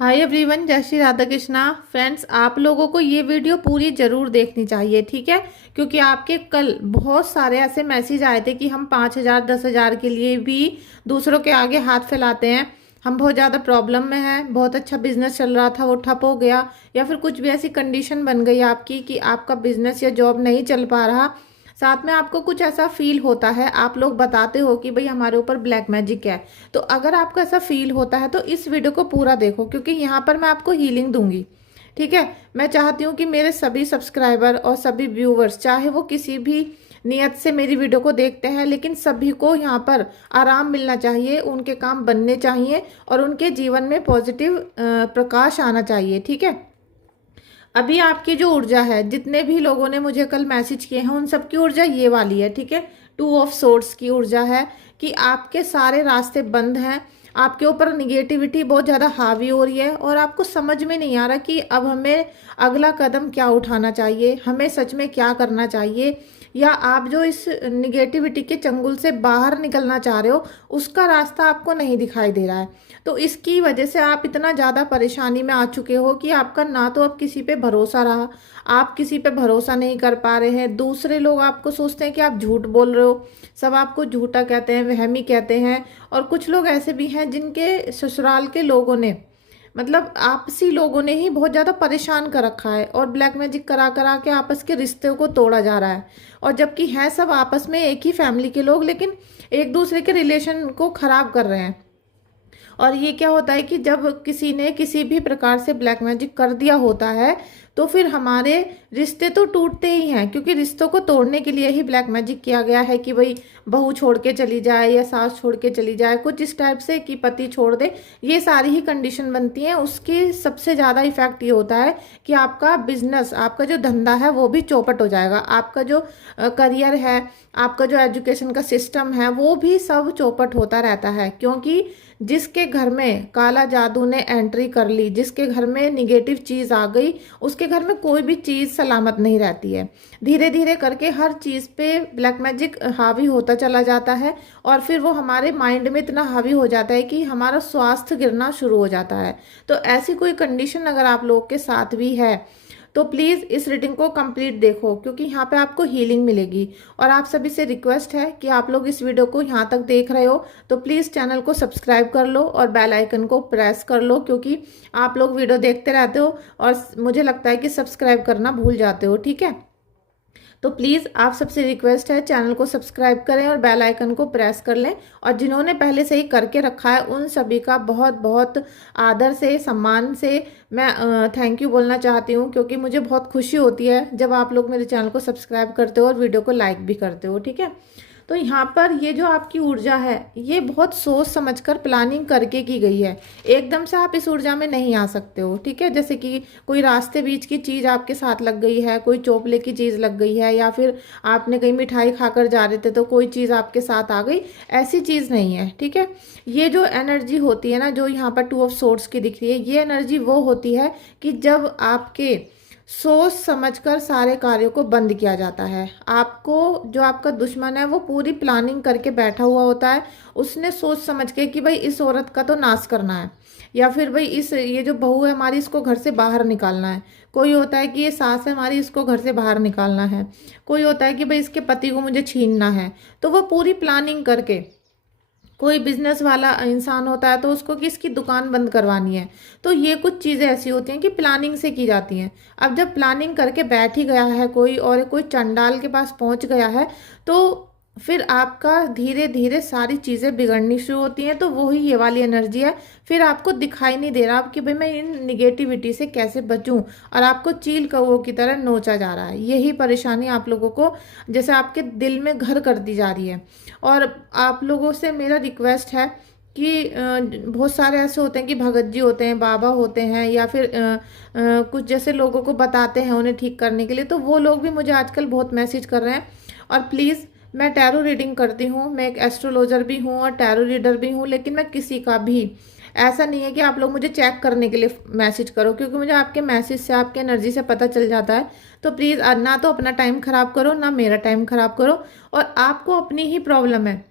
Hi everyone, जय Shri Radha Krishna. Friends, आप लोगों को ये वीडियो पूरी ज़रूर देखनी चाहिए, ठीक है। क्योंकि आपके कल बहुत सारे ऐसे मैसेज आए थे कि हम 5,000 10,000 के लिए भी दूसरों के आगे हाथ फैलाते हैं। हम बहुत ज़्यादा प्रॉब्लम में हैं, बहुत अच्छा बिजनेस चल रहा था वो ठप हो गया, या फिर कुछ भी ऐसी कंडीशन बन गई आपकी कि आपका बिजनेस या जॉब नहीं चल पा रहा। साथ में आपको कुछ ऐसा फील होता है, आप लोग बताते हो कि भाई हमारे ऊपर ब्लैक मैजिक है। तो अगर आपको ऐसा फील होता है तो इस वीडियो को पूरा देखो, क्योंकि यहाँ पर मैं आपको हीलिंग दूंगी, ठीक है। मैं चाहती हूँ कि मेरे सभी सब्सक्राइबर और सभी व्यूवर्स, चाहे वो किसी भी नियत से मेरी वीडियो को देखते हैं, लेकिन सभी को यहाँ पर आराम मिलना चाहिए, उनके काम बनने चाहिए और उनके जीवन में पॉजिटिव प्रकाश आना चाहिए, ठीक है। अभी आपकी जो ऊर्जा है, जितने भी लोगों ने मुझे कल मैसेज किए हैं उन सब की ऊर्जा ये वाली है, ठीक है। 2 ऑफ सोर्ड्स की ऊर्जा है कि आपके सारे रास्ते बंद हैं, आपके ऊपर निगेटिविटी बहुत ज़्यादा हावी हो रही है और आपको समझ में नहीं आ रहा कि अब हमें अगला कदम क्या उठाना चाहिए, हमें सच में क्या करना चाहिए, या आप जो इस निगेटिविटी के चंगुल से बाहर निकलना चाह रहे हो उसका रास्ता आपको नहीं दिखाई दे रहा है। तो इसकी वजह से आप इतना ज़्यादा परेशानी में आ चुके हो कि आपका ना तो अब किसी पे भरोसा रहा, आप किसी पे भरोसा नहीं कर पा रहे हैं। दूसरे लोग आपको सोचते हैं कि आप झूठ बोल रहे हो, सब आपको झूठा कहते हैं, वहमी कहते हैं। और कुछ लोग ऐसे भी हैं जिनके ससुराल के लोगों ने, मतलब आपसी लोगों ने ही बहुत ज़्यादा परेशान कर रखा है और ब्लैक मैजिक करा करा के आपस के रिश्ते को तोड़ा जा रहा है। और जबकि हैं सब आपस में एक ही फैमिली के लोग, लेकिन एक दूसरे के रिलेशन को खराब कर रहे हैं। और ये क्या होता है कि जब किसी ने किसी भी प्रकार से ब्लैक मैजिक कर दिया होता है तो फिर हमारे रिश्ते तो टूटते ही हैं, क्योंकि रिश्तों को तोड़ने के लिए ही ब्लैक मैजिक किया गया है कि भाई बहू छोड़ के चली जाए या सास छोड़ के चली जाए, कुछ इस टाइप से कि पति छोड़ दे। ये सारी ही कंडीशन बनती हैं। उसके सबसे ज़्यादा इफेक्ट ये होता है कि आपका बिजनेस, आपका जो धंधा है वो भी चौपट हो जाएगा, आपका जो करियर है, आपका जो एजुकेशन का सिस्टम है वो भी सब चौपट होता रहता है। क्योंकि जिसके घर में काला जादू ने एंट्री कर ली, जिसके घर में निगेटिव चीज़ आ गई, उसके घर में कोई भी चीज़ सलामत नहीं रहती है। धीरे धीरे करके हर चीज़ पे ब्लैक मैजिक हावी होता चला जाता है और फिर वो हमारे माइंड में इतना हावी हो जाता है कि हमारा स्वास्थ्य गिरना शुरू हो जाता है। तो ऐसी कोई कंडीशन अगर आप लोग के साथ भी है तो प्लीज़ इस रीडिंग को कंप्लीट देखो, क्योंकि यहाँ पे आपको हीलिंग मिलेगी। और आप सभी से रिक्वेस्ट है कि आप लोग इस वीडियो को यहाँ तक देख रहे हो तो प्लीज़ चैनल को सब्सक्राइब कर लो और बेल आइकन को प्रेस कर लो, क्योंकि आप लोग वीडियो देखते रहते हो और मुझे लगता है कि सब्सक्राइब करना भूल जाते हो, ठीक है। तो प्लीज़ आप सबसे रिक्वेस्ट है, चैनल को सब्सक्राइब करें और बेल आइकन को प्रेस कर लें। और जिन्होंने पहले से ही करके रखा है उन सभी का बहुत बहुत आदर से, सम्मान से मैं थैंक यू बोलना चाहती हूँ, क्योंकि मुझे बहुत खुशी होती है जब आप लोग मेरे चैनल को सब्सक्राइब करते हो और वीडियो को लाइक भी करते हो, ठीक है। तो यहाँ पर ये जो आपकी ऊर्जा है ये बहुत सोच समझकर प्लानिंग करके की गई है। एकदम से आप इस ऊर्जा में नहीं आ सकते हो, ठीक है। जैसे कि कोई रास्ते बीच की चीज़ आपके साथ लग गई है, कोई चोपले की चीज़ लग गई है, या फिर आपने कहीं मिठाई खाकर जा रहे थे तो कोई चीज़ आपके साथ आ गई, ऐसी चीज़ नहीं है, ठीक है। ये जो एनर्जी होती है ना, जो यहाँ पर 2 ऑफ सोर्ड्स की दिख रही है, ये एनर्जी वो होती है कि जब आपके सोच समझकर सारे कार्यों को बंद किया जाता है। आपको जो आपका दुश्मन है वो पूरी प्लानिंग करके बैठा हुआ होता है, उसने सोच समझ के कि भाई इस औरत का तो नाश करना है, या फिर भाई ये जो बहू है हमारी, इसको घर से बाहर निकालना है। कोई होता है कि ये सास है हमारी, इसको घर से बाहर निकालना है। कोई होता है कि भाई इसके पति को मुझे छीनना है। तो वो पूरी प्लानिंग करके, कोई बिजनेस वाला इंसान होता है तो उसको कि इसकी दुकान बंद करवानी है। तो ये कुछ चीज़ें ऐसी होती हैं कि प्लानिंग से की जाती हैं। अब जब प्लानिंग करके बैठ ही गया है कोई और कोई चंडाल के पास पहुंच गया है, तो फिर आपका धीरे धीरे सारी चीज़ें बिगड़नी शुरू होती हैं। तो वही ये वाली एनर्जी है। फिर आपको दिखाई नहीं दे रहा कि भाई मैं इन निगेटिविटी से कैसे बचूं, और आपको चील कौवों की तरह नोचा जा रहा है। यही परेशानी आप लोगों को जैसे आपके दिल में घर कर दी जा रही है। और आप लोगों से मेरा रिक्वेस्ट है कि बहुत सारे ऐसे होते हैं कि भगत जी होते हैं, बाबा होते हैं, या फिर कुछ जैसे लोगों को बताते हैं उन्हें ठीक करने के लिए, तो वो लोग भी मुझे आजकल बहुत मैसेज कर रहे हैं। और प्लीज़, मैं टैरो रीडिंग करती हूँ, मैं एक एस्ट्रोलॉजर भी हूँ और टैरो रीडर भी हूँ, लेकिन मैं किसी का भी ऐसा नहीं है कि आप लोग मुझे चेक करने के लिए मैसेज करो, क्योंकि मुझे आपके मैसेज से, आपके एनर्जी से पता चल जाता है। तो प्लीज़ ना तो अपना टाइम ख़राब करो, ना मेरा टाइम ख़राब करो। और आपको अपनी ही प्रॉब्लम है,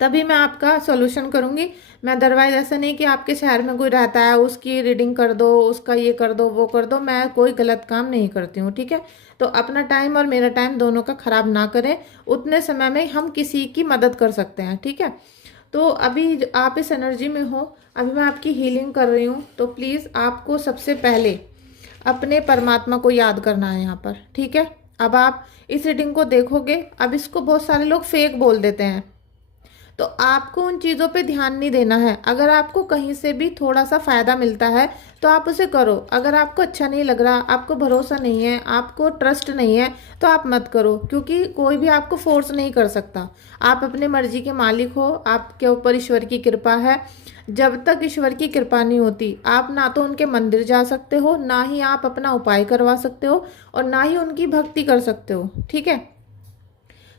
तभी मैं आपका सॉल्यूशन करूँगी। मैं अदरवाइज ऐसा नहीं कि आपके शहर में कोई रहता है उसकी रीडिंग कर दो, उसका ये कर दो, वो कर दो। मैं कोई गलत काम नहीं करती हूँ, ठीक है। तो अपना टाइम और मेरा टाइम दोनों का खराब ना करें। उतने समय में हम किसी की मदद कर सकते हैं, ठीक है। तो अभी आप इस एनर्जी में हो, अभी मैं आपकी हीलिंग कर रही हूँ। तो प्लीज़ आपको सबसे पहले अपने परमात्मा को याद करना है यहाँ पर, ठीक है। अब आप इस रीडिंग को देखोगे, अब इसको बहुत सारे लोग फेक बोल देते हैं, तो आपको उन चीज़ों पे ध्यान नहीं देना है। अगर आपको कहीं से भी थोड़ा सा फ़ायदा मिलता है तो आप उसे करो। अगर आपको अच्छा नहीं लग रहा, आपको भरोसा नहीं है, आपको ट्रस्ट नहीं है, तो आप मत करो, क्योंकि कोई भी आपको फोर्स नहीं कर सकता। आप अपने मर्जी के मालिक हो, आपके ऊपर ईश्वर की कृपा है। जब तक ईश्वर की कृपा नहीं होती, आप ना तो उनके मंदिर जा सकते हो, ना ही आप अपना उपाय करवा सकते हो, और ना ही उनकी भक्ति कर सकते हो, ठीक है।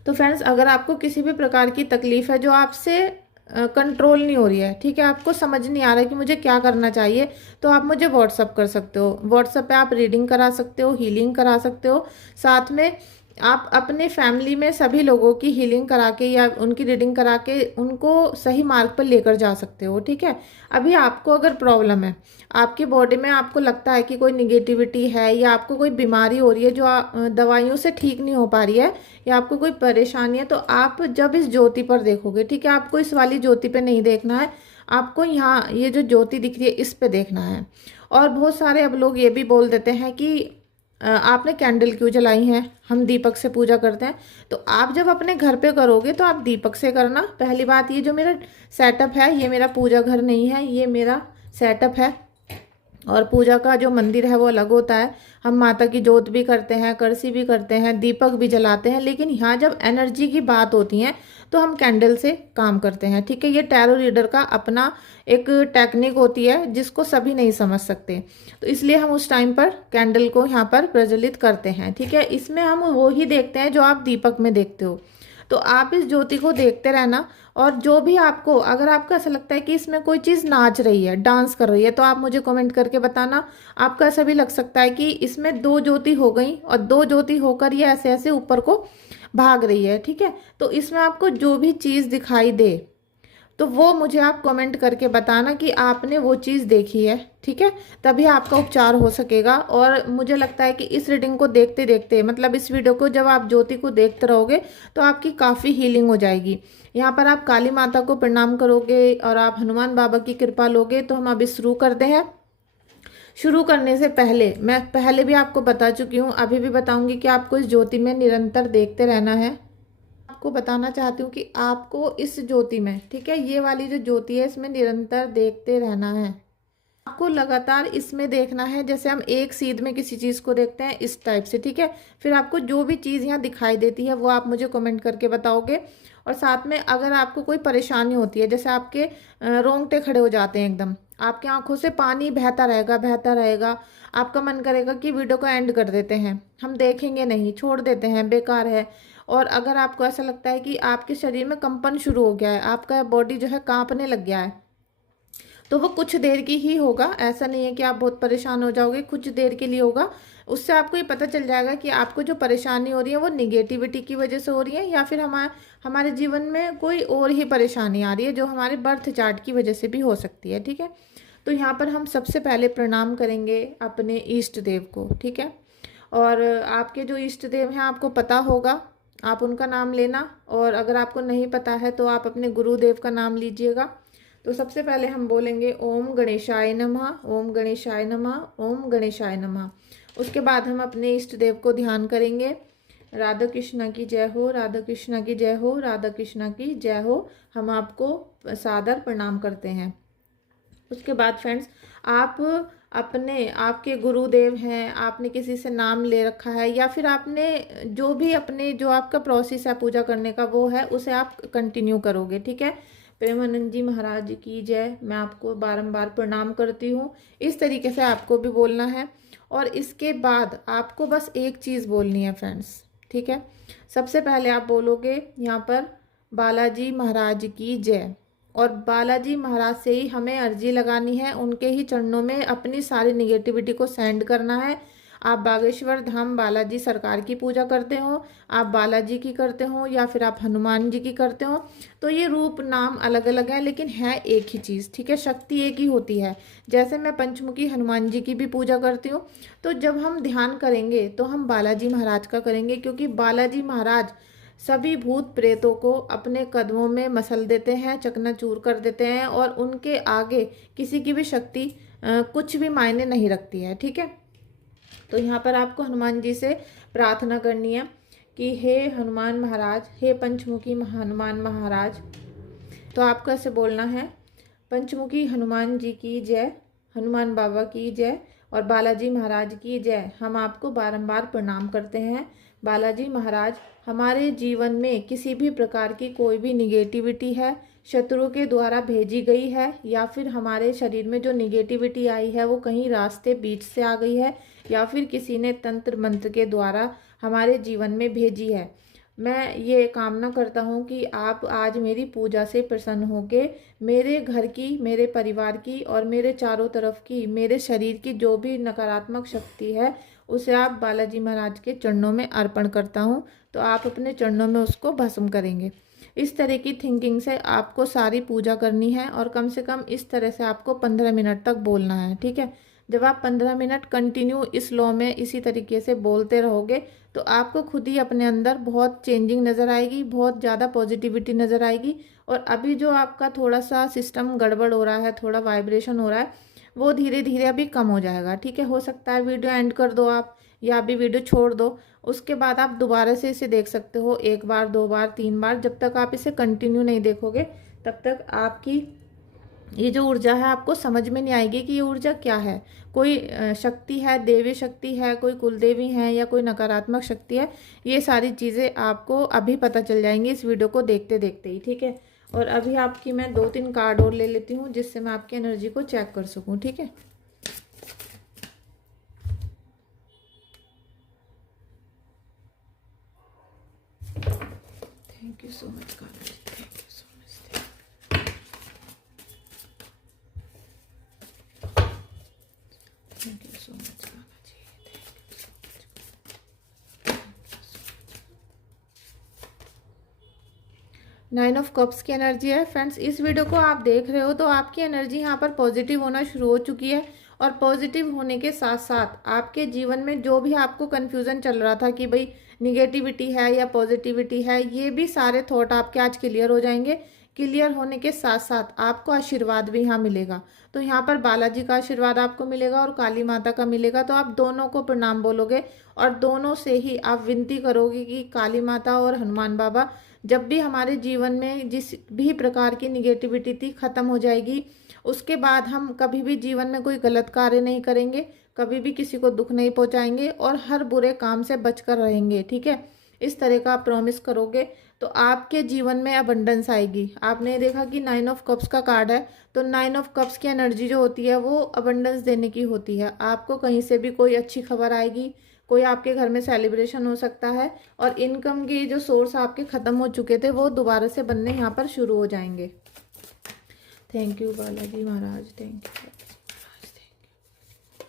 तो फ्रेंड्स, अगर आपको किसी भी प्रकार की तकलीफ है जो आपसे कंट्रोल नहीं हो रही है, ठीक है, आपको समझ नहीं आ रहा है कि मुझे क्या करना चाहिए, तो आप मुझे व्हाट्सअप कर सकते हो। व्हाट्सअप पे आप रीडिंग करा सकते हो, हीलिंग करा सकते हो। साथ में आप अपने फैमिली में सभी लोगों की हीलिंग करा के या उनकी रीडिंग करा के उनको सही मार्ग पर लेकर जा सकते हो, ठीक है। अभी आपको अगर प्रॉब्लम है, आपकी बॉडी में आपको लगता है कि कोई निगेटिविटी है या आपको कोई बीमारी हो रही है जो दवाइयों से ठीक नहीं हो पा रही है, या आपको कोई परेशानी है, तो आप जब इस ज्योति पर देखोगे, ठीक है, आपको इस वाली ज्योति पे नहीं देखना है, आपको यहाँ ये जो ज्योति दिख रही है इस पे देखना है। और बहुत सारे अब लोग ये भी बोल देते हैं कि आपने कैंडल क्यों जलाई है, हम दीपक से पूजा करते हैं। तो आप जब अपने घर पे करोगे तो आप दीपक से करना। पहली बात, ये जो मेरा सेटअप है ये मेरा पूजा घर नहीं है, ये मेरा सेटअप है। और पूजा का जो मंदिर है वो अलग होता है। हम माता की जोत भी करते हैं, करसी भी करते हैं, दीपक भी जलाते हैं, लेकिन यहाँ जब एनर्जी की बात होती है तो हम कैंडल से काम करते हैं, ठीक है। ये टैरो रीडर का अपना एक टेक्निक होती है जिसको सभी नहीं समझ सकते, तो इसलिए हम उस टाइम पर कैंडल को यहाँ पर प्रज्वलित करते हैं, ठीक है। इसमें हम वो ही देखते हैं जो आप दीपक में देखते हो। तो आप इस ज्योति को देखते रहना, और जो भी आपको, अगर आपको ऐसा लगता है कि इसमें कोई चीज़ नाच रही है, डांस कर रही है, तो आप मुझे कमेंट करके बताना। आपको ऐसा भी लग सकता है कि इसमें दो ज्योति हो गई और दो ज्योति होकर ये ऐसे ऐसे ऊपर को भाग रही है, ठीक है। तो इसमें आपको जो भी चीज़ दिखाई दे तो वो मुझे आप कमेंट करके बताना कि आपने वो चीज़ देखी है, ठीक है। तभी आपका उपचार हो सकेगा। और मुझे लगता है कि इस रीडिंग को देखते देखते, मतलब इस वीडियो को जब आप ज्योति को देखते रहोगे तो आपकी काफ़ी हीलिंग हो जाएगी। यहाँ पर आप काली माता को प्रणाम करोगे और आप हनुमान बाबा की कृपा लोगे। तो हम अभी शुरू करते हैं। शुरू करने से पहले मैं पहले भी आपको बता चुकी हूँ, अभी भी बताऊंगी कि आपको इस ज्योति में निरंतर देखते रहना है। आपको बताना चाहती हूँ कि आपको इस ज्योति में, ठीक है, ये वाली जो ज्योति है इसमें निरंतर देखते रहना है। आपको लगातार इसमें देखना है, जैसे हम एक सीध में किसी चीज़ को देखते हैं इस टाइप से, ठीक है। फिर आपको जो भी चीज़ यहाँ दिखाई देती है वो आप मुझे कमेंट करके बताओगे। और साथ में अगर आपको कोई परेशानी होती है, जैसे आपके रोंगटे खड़े हो जाते हैं एकदम, आपकी आंखों से पानी बहता रहेगा बहता रहेगा, आपका मन करेगा कि वीडियो को एंड कर देते हैं, हम देखेंगे नहीं, छोड़ देते हैं, बेकार है। और अगर आपको ऐसा लगता है कि आपके शरीर में कंपन शुरू हो गया है, आपका बॉडी जो है कांपने लग गया है, तो वो कुछ देर की ही होगा। ऐसा नहीं है कि आप बहुत परेशान हो जाओगे, कुछ देर के लिए होगा। उससे आपको ये पता चल जाएगा कि आपको जो परेशानी हो रही है वो निगेटिविटी की वजह से हो रही है, या फिर हमारे जीवन में कोई और ही परेशानी आ रही है जो हमारे बर्थ चार्ट की वजह से भी हो सकती है, ठीक है। तो यहाँ पर हम सबसे पहले प्रणाम करेंगे अपने इष्ट देव को, ठीक है। और आपके जो इष्ट देव हैं आपको पता होगा, आप उनका नाम लेना। और अगर आपको नहीं पता है तो आप अपने गुरुदेव का नाम लीजिएगा। तो सबसे पहले हम बोलेंगे ओम गणेशाय नमः, ओम गणेशाय नमः, ओम गणेशाय नमः। उसके बाद हम अपने इष्ट देव को ध्यान करेंगे। राधा कृष्णा की जय हो, राधा कृष्णा की जय हो, राधा कृष्णा की जय हो। हम आपको सादर प्रणाम करते हैं। उसके बाद फ्रेंड्स, आप अपने, आपके गुरुदेव हैं, आपने किसी से नाम ले रखा है, या फिर आपने जो भी अपने, जो आपका प्रोसेस है पूजा करने का वो है, उसे आप कंटिन्यू करोगे, ठीक है। प्रेमानंद जी महाराज की जय। मैं आपको बारंबार प्रणाम करती हूँ। इस तरीके से आपको भी बोलना है। और इसके बाद आपको बस एक चीज़ बोलनी है फ्रेंड्स, ठीक है। सबसे पहले आप बोलोगे यहाँ पर बालाजी महाराज की जय। और बालाजी महाराज से ही हमें अर्जी लगानी है, उनके ही चरणों में अपनी सारी निगेटिविटी को सेंड करना है, आप बागेश्वर धाम बालाजी सरकार की पूजा करते हो, आप बालाजी की करते हो, या फिर आप हनुमान जी की करते हो, तो ये रूप नाम अलग अलग है लेकिन है एक ही चीज़, ठीक है। शक्ति एक ही होती है। जैसे मैं पंचमुखी हनुमान जी की भी पूजा करती हूँ, तो जब हम ध्यान करेंगे तो हम बालाजी महाराज का करेंगे, क्योंकि बालाजी महाराज सभी भूत प्रेतों को अपने कदमों में मसल देते हैं, चकनाचूर कर देते हैं, और उनके आगे किसी की भी शक्ति कुछ भी मायने नहीं रखती है, ठीक है। तो यहाँ पर आपको हनुमान जी से प्रार्थना करनी है कि हे हनुमान महाराज, हे पंचमुखी हनुमान महाराज। तो आपको ऐसे बोलना है, पंचमुखी हनुमान जी की जय, हनुमान बाबा की जय, और बालाजी महाराज की जय। हम आपको बारंबार प्रणाम करते हैं। बालाजी महाराज, हमारे जीवन में किसी भी प्रकार की कोई भी निगेटिविटी है, शत्रु के द्वारा भेजी गई है, या फिर हमारे शरीर में जो निगेटिविटी आई है वो कहीं रास्ते बीच से आ गई है, या फिर किसी ने तंत्र मंत्र के द्वारा हमारे जीवन में भेजी है, मैं ये कामना करता हूँ कि आप आज मेरी पूजा से प्रसन्न होके मेरे घर की, मेरे परिवार की और मेरे चारों तरफ की, मेरे शरीर की जो भी नकारात्मक शक्ति है उसे आप बालाजी महाराज के चरणों में अर्पण करता हूँ। तो आप अपने चरणों में उसको भस्म करेंगे। इस तरह की थिंकिंग से आपको सारी पूजा करनी है, और कम से कम इस तरह से आपको 15 मिनट तक बोलना है, ठीक है। जब आप 15 मिनट कंटिन्यू इस लो में इसी तरीके से बोलते रहोगे तो आपको खुद ही अपने अंदर बहुत चेंजिंग नज़र आएगी, बहुत ज़्यादा पॉजिटिविटी नज़र आएगी। और अभी जो आपका थोड़ा सा सिस्टम गड़बड़ हो रहा है, थोड़ा वाइब्रेशन हो रहा है, वो धीरे धीरे अभी कम हो जाएगा, ठीक है। हो सकता है वीडियो एंड कर दो आप, या अभी वीडियो छोड़ दो, उसके बाद आप दोबारा से इसे देख सकते हो, 1 बार 2 बार 3 बार। जब तक आप इसे कंटिन्यू नहीं देखोगे तब तक आपकी ये जो ऊर्जा है आपको समझ में नहीं आएगी कि ये ऊर्जा क्या है। कोई शक्ति है, देवी शक्ति है, कोई कुलदेवी है, या कोई नकारात्मक शक्ति है, ये सारी चीज़ें आपको अभी पता चल जाएंगी इस वीडियो को देखते देखते ही, ठीक है। और अभी आपकी मैं 2-3 कार्ड और ले लेती हूँ जिससे मैं आपकी एनर्जी को चेक कर सकूँ, ठीक है। Thank you so much Kanha ji, thank you so much, thank you so much Kanha ji, thank you so much. 9 of cups की एनर्जी है फ्रेंड्स। इस वीडियो को आप देख रहे हो तो आपकी एनर्जी यहाँ पर पॉजिटिव होना शुरू हो चुकी है, और पॉजिटिव होने के साथ साथ आपके जीवन में जो भी आपको कन्फ्यूज़न चल रहा था कि भाई निगेटिविटी है या पॉजिटिविटी है, ये भी सारे थॉट आपके आज क्लियर हो जाएंगे। क्लियर होने के साथ साथ आपको आशीर्वाद भी यहाँ मिलेगा। तो यहाँ पर बालाजी का आशीर्वाद आपको मिलेगा और काली माता का मिलेगा। तो आप दोनों को प्रणाम बोलोगे और दोनों से ही आप विनती करोगे कि काली माता और हनुमान बाबा, जब भी हमारे जीवन में जिस भी प्रकार की निगेटिविटी थी खत्म हो जाएगी, उसके बाद हम कभी भी जीवन में कोई गलत कार्य नहीं करेंगे, कभी भी किसी को दुख नहीं पहुंचाएंगे, और हर बुरे काम से बचकर रहेंगे, ठीक है। इस तरह का आप प्रॉमिस करोगे तो आपके जीवन में अबंडेंस आएगी। आपने देखा कि 9 ऑफ कप्स का कार्ड है, तो 9 ऑफ कप्स की एनर्जी जो होती है वो अबंडेंस देने की होती है। आपको कहीं से भी कोई अच्छी खबर आएगी, कोई आपके घर में सेलिब्रेशन हो सकता है, और इनकम के जो सोर्स आपके ख़त्म हो चुके थे वो दोबारा से बनने यहाँ पर शुरू हो जाएंगे। Thank you Balaji Maharaj, thank you Maharaj, thank you.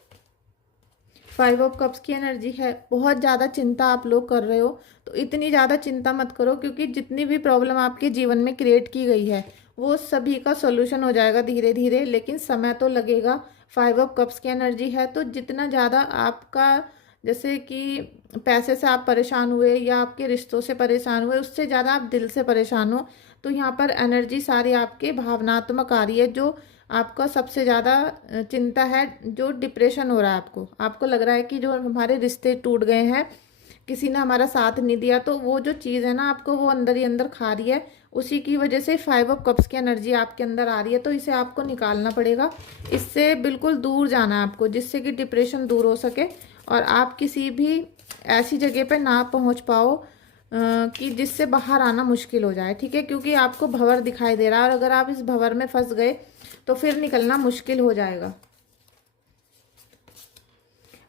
5 of cups की एनर्जी है। बहुत ज़्यादा चिंता आप लोग कर रहे हो, तो इतनी ज़्यादा चिंता मत करो, क्योंकि जितनी भी प्रॉब्लम आपके जीवन में क्रिएट की गई है वो सभी का सोल्यूशन हो जाएगा धीरे धीरे, लेकिन समय तो लगेगा। 5 ऑफ कप्स की एनर्जी है, तो जितना ज़्यादा आपका, जैसे कि पैसे से आप परेशान हुए या आपके रिश्तों से परेशान हुए, उससे ज़्यादा आप दिल से परेशान हो, तो यहाँ पर एनर्जी सारी आपके भावनात्मक आ रही है। जो आपका सबसे ज़्यादा चिंता है, जो डिप्रेशन हो रहा है, आपको लग रहा है कि जो हमारे रिश्ते टूट गए हैं, किसी ने हमारा साथ नहीं दिया, तो वो जो चीज़ है ना आपको वो अंदर ही अंदर खा रही है, उसी की वजह से 5 ऑफ कप्स की एनर्जी आपके अंदर आ रही है। तो इसे आपको निकालना पड़ेगा, इससे बिल्कुल दूर जाना है आपको, जिससे कि डिप्रेशन दूर हो सके और आप किसी भी ऐसी जगह पे ना पहुंच पाओ कि जिससे बाहर आना मुश्किल हो जाए, ठीक है। क्योंकि आपको भंवर दिखाई दे रहा है, और अगर आप इस भंवर में फंस गए तो फिर निकलना मुश्किल हो जाएगा।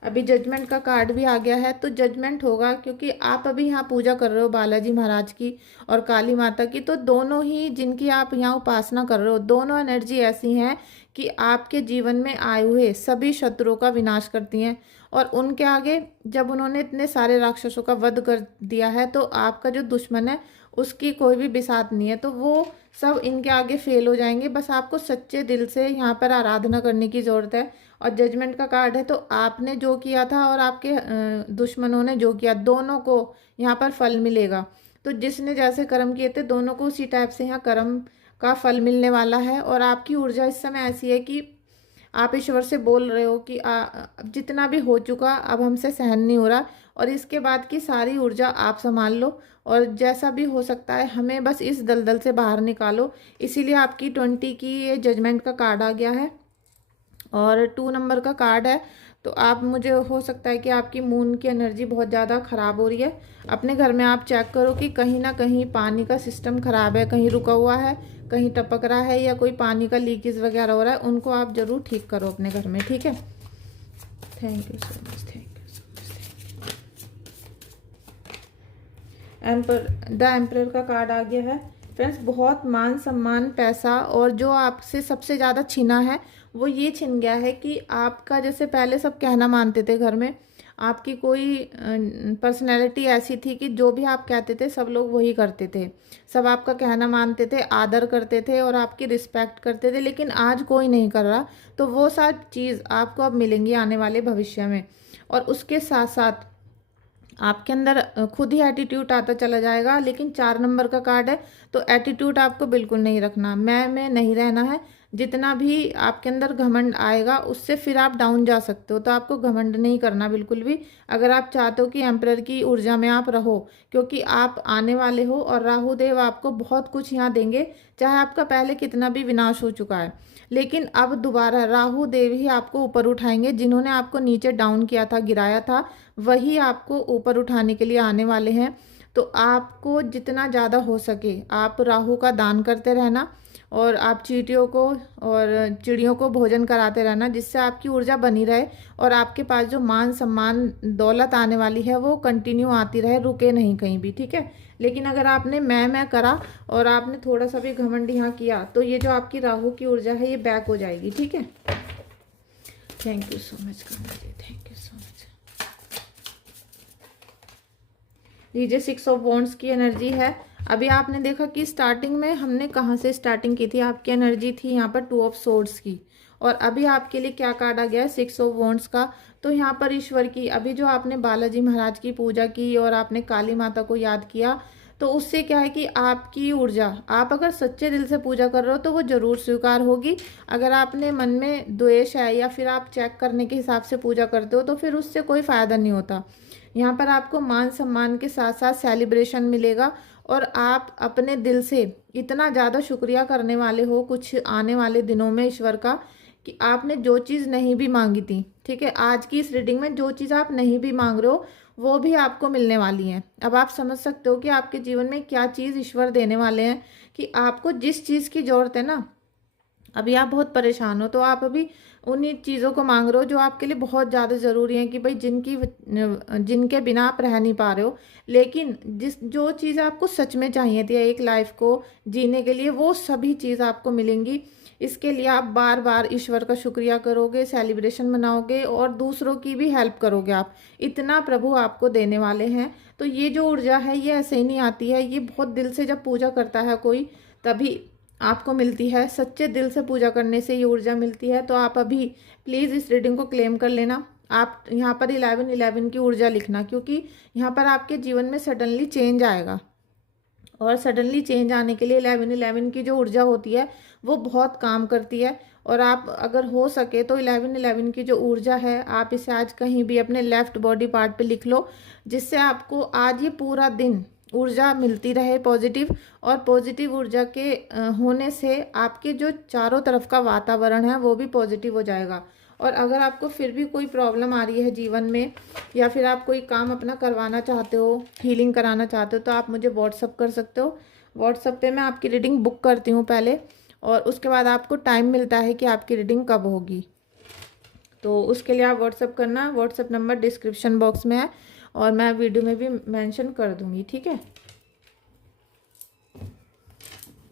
अभी जजमेंट का कार्ड भी आ गया है, तो जजमेंट होगा क्योंकि आप अभी यहाँ पूजा कर रहे हो बालाजी महाराज की और काली माता की, तो दोनों ही जिनकी आप यहाँ उपासना कर रहे हो, दोनों एनर्जी ऐसी हैं कि आपके जीवन में आए हुए सभी शत्रुओं का विनाश करती हैं। और उनके आगे जब उन्होंने इतने सारे राक्षसों का वध कर दिया है, तो आपका जो दुश्मन है उसकी कोई भी बिसात नहीं है, तो वो सब इनके आगे फेल हो जाएंगे। बस आपको सच्चे दिल से यहाँ पर आराधना करने की ज़रूरत है। और जजमेंट का कार्ड है, तो आपने जो किया था और आपके दुश्मनों ने जो किया, दोनों को यहाँ पर फल मिलेगा। तो जिसने जैसे कर्म किए थे, दोनों को उसी टाइप से यहाँ कर्म का फल मिलने वाला है। और आपकी ऊर्जा इस समय ऐसी है कि आप ईश्वर से बोल रहे हो कि जितना भी हो चुका अब हमसे सहन नहीं हो रहा, और इसके बाद की सारी ऊर्जा आप संभाल लो, और जैसा भी हो सकता है हमें बस इस दलदल से बाहर निकालो। इसीलिए आपकी 20 की ये जजमेंट का कार्ड आ गया है और 2 नंबर का कार्ड है। तो आप, मुझे हो सकता है कि आपकी मून की एनर्जी बहुत ज़्यादा ख़राब हो रही है। अपने घर में आप चेक करो कि कहीं ना कहीं पानी का सिस्टम ख़राब है, कहीं रुका हुआ है, कहीं टपक रहा है, या कोई पानी का लीकेज वगैरह हो रहा है, उनको आप ज़रूर ठीक करो अपने घर में, ठीक है। Thank you so much, thank you so much. The emperor का कार्ड आ गया है। फ्रेंड्स, बहुत मान सम्मान, पैसा, और जो आपसे सबसे ज़्यादा छीना है वो ये छिन गया है कि आपका, जैसे पहले सब कहना मानते थे घर में, आपकी कोई पर्सनैलिटी ऐसी थी कि जो भी आप कहते थे सब लोग वही करते थे, सब आपका कहना मानते थे, आदर करते थे और आपकी रिस्पेक्ट करते थे। लेकिन आज कोई नहीं कर रहा, तो वो सब चीज़ आपको अब मिलेंगी आने वाले भविष्य में। और उसके साथ साथ आपके अंदर खुद ही एटीट्यूड आता चला जाएगा। लेकिन 4 नंबर का कार्ड है, तो एटीट्यूड आपको बिल्कुल नहीं रखना, मैं नहीं रहना है। जितना भी आपके अंदर घमंड आएगा उससे फिर आप डाउन जा सकते हो, तो आपको घमंड नहीं करना बिल्कुल भी, अगर आप चाहते हो कि एम्परर की ऊर्जा में आप रहो, क्योंकि आप आने वाले हो और राहु देव आपको बहुत कुछ यहाँ देंगे। चाहे आपका पहले कितना भी विनाश हो चुका है, लेकिन अब दोबारा राहु देव ही आपको ऊपर उठाएंगे। जिन्होंने आपको नीचे डाउन किया था, गिराया था, वही आपको ऊपर उठाने के लिए आने वाले हैं। तो आपको जितना ज़्यादा हो सके आप राहु का दान करते रहना, और आप चींटियों को और चिड़ियों को भोजन कराते रहना, जिससे आपकी ऊर्जा बनी रहे और आपके पास जो मान सम्मान दौलत आने वाली है वो कंटिन्यू आती रहे, रुके नहीं कहीं भी, ठीक है। लेकिन अगर आपने मैं करा और आपने थोड़ा सा भी घमंड यहाँ किया, तो ये जो आपकी राहु की ऊर्जा है ये बैक हो जाएगी, ठीक है। Thank you so much Kamala ji, thank you so much. लीजिए 6 ऑफ वॉन्ड्स की एनर्जी है। अभी आपने देखा कि स्टार्टिंग में हमने कहाँ से स्टार्टिंग की थी, आपकी एनर्जी थी यहाँ पर 2 ऑफ सोर्ड्स की, और अभी आपके लिए क्या कार्ड आ गया है, 6 ऑफ वॉन्ड्स का। तो यहाँ पर ईश्वर की, अभी जो आपने बालाजी महाराज की पूजा की और आपने काली माता को याद किया, तो उससे क्या है कि आपकी ऊर्जा, आप अगर सच्चे दिल से पूजा कर रहे हो तो वो ज़रूर स्वीकार होगी। अगर आपने मन में द्वेष है या फिर आप चेक करने के हिसाब से पूजा करते हो, तो फिर उससे कोई फ़ायदा नहीं होता। यहाँ पर आपको मान सम्मान के साथ साथ सेलिब्रेशन मिलेगा, और आप अपने दिल से इतना ज़्यादा शुक्रिया करने वाले हो कुछ आने वाले दिनों में ईश्वर का, कि आपने जो चीज़ नहीं भी मांगी थी, ठीक है, आज की इस रीडिंग में जो चीज़ आप नहीं भी मांग रहे हो वो भी आपको मिलने वाली है। अब आप समझ सकते हो कि आपके जीवन में क्या चीज़ ईश्वर देने वाले हैं, कि आपको जिस चीज़ की ज़रूरत है ना, अभी आप बहुत परेशान हो, तो आप अभी उन्हीं चीज़ों को मांग रहे हो जो आपके लिए बहुत ज़्यादा ज़रूरी है, कि भाई जिनके बिना आप रह नहीं पा रहे हो। लेकिन जो चीज़ आपको सच में चाहिए थी एक लाइफ को जीने के लिए, वो सभी चीज़ आपको मिलेंगी। इसके लिए आप बार बार ईश्वर का शुक्रिया करोगे, सेलिब्रेशन मनाओगे और दूसरों की भी हेल्प करोगे। आप इतना प्रभु आपको देने वाले हैं। तो ये जो ऊर्जा है ये ऐसे ही नहीं आती है, ये बहुत दिल से जब पूजा करता है कोई, तभी आपको मिलती है। सच्चे दिल से पूजा करने से ये ऊर्जा मिलती है। तो आप अभी प्लीज़ इस रीडिंग को क्लेम कर लेना। आप यहाँ पर 11-11 की ऊर्जा लिखना, क्योंकि यहाँ पर आपके जीवन में सडनली चेंज आएगा, और सडनली चेंज आने के लिए 11-11 की जो ऊर्जा होती है वो बहुत काम करती है। और आप अगर हो सके तो 11-11 की जो ऊर्जा है आप इसे आज कहीं भी अपने लेफ्ट बॉडी पार्ट पे लिख लो, जिससे आपको आज ये पूरा दिन ऊर्जा मिलती रहे पॉजिटिव। और पॉजिटिव ऊर्जा के होने से आपके जो चारों तरफ का वातावरण है वो भी पॉजिटिव हो जाएगा। और अगर आपको फिर भी कोई प्रॉब्लम आ रही है जीवन में, या फिर आप कोई काम अपना करवाना चाहते हो, हीलिंग कराना चाहते हो, तो आप मुझे व्हाट्सअप कर सकते हो। व्हाट्सअप पे मैं आपकी रीडिंग बुक करती हूँ पहले, और उसके बाद आपको टाइम मिलता है कि आपकी रीडिंग कब होगी। तो उसके लिए आप व्हाट्सअप करना, व्हाट्सअप नंबर डिस्क्रिप्शन बॉक्स में है और मैं वीडियो में भी मेंशन कर दूंगी, ठीक है।